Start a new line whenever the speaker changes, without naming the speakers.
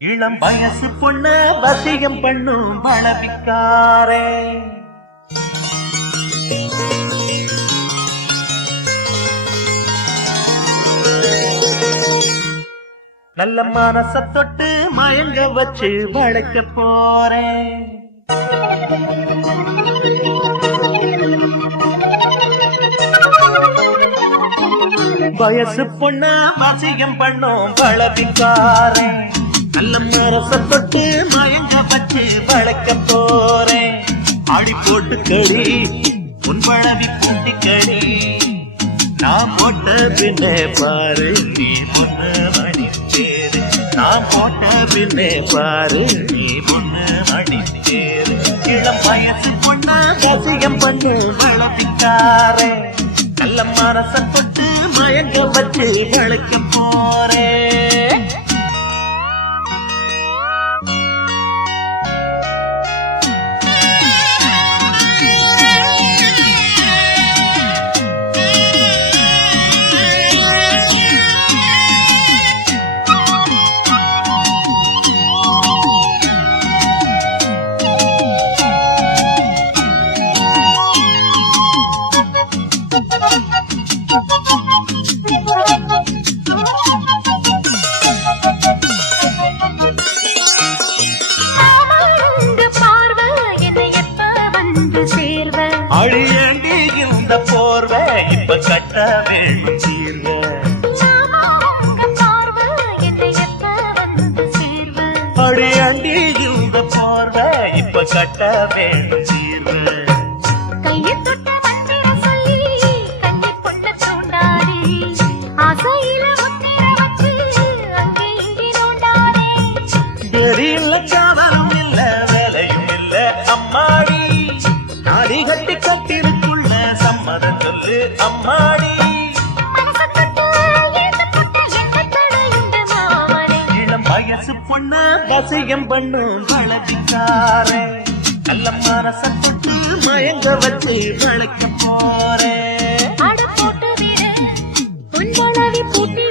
இளம் வயசு பொண்ண வசியம் பண்ணும் பழவிக்காரே நல்ல மனச தொட்டு மயங்க வச்சு வளர்க்க போறேன் வயசு பொண்ண வசியம் பண்ணும் பழவிக்காரே நல்ல மரச தொட்டு மயங்க வச்சு வளைக்க போறேன் அடி போட்டு கடி உன் பழவி பூட்டி கடி. நான் போட்ட பின்னே பாரு நீ பொண்ணு மணி தேரு நான் போட்ட பின்னே பாரு நீ பொண்ணு மணி தேரு இளம் வயசு பொண்ணு கசியம் பண்ணு வளர்த்திக்காரே நல்ல மனச தொட்டு மயங்க வச்சு வளைக்க இப்ப கட்ட
எப்ப வந்து சேர்வ?
அழியண்டி இந்த போர்வை இப்ப கட்ட வேண்டும் தீர்வை
கையை
பற்று அம்மாடி. இளம் வயசு பொண்ணு வசியம் பண்ணும் வளர்ச்சிக்காரே. நல்ல மனச மயங்க வச்சு வளைக்க போறேன் போட்டு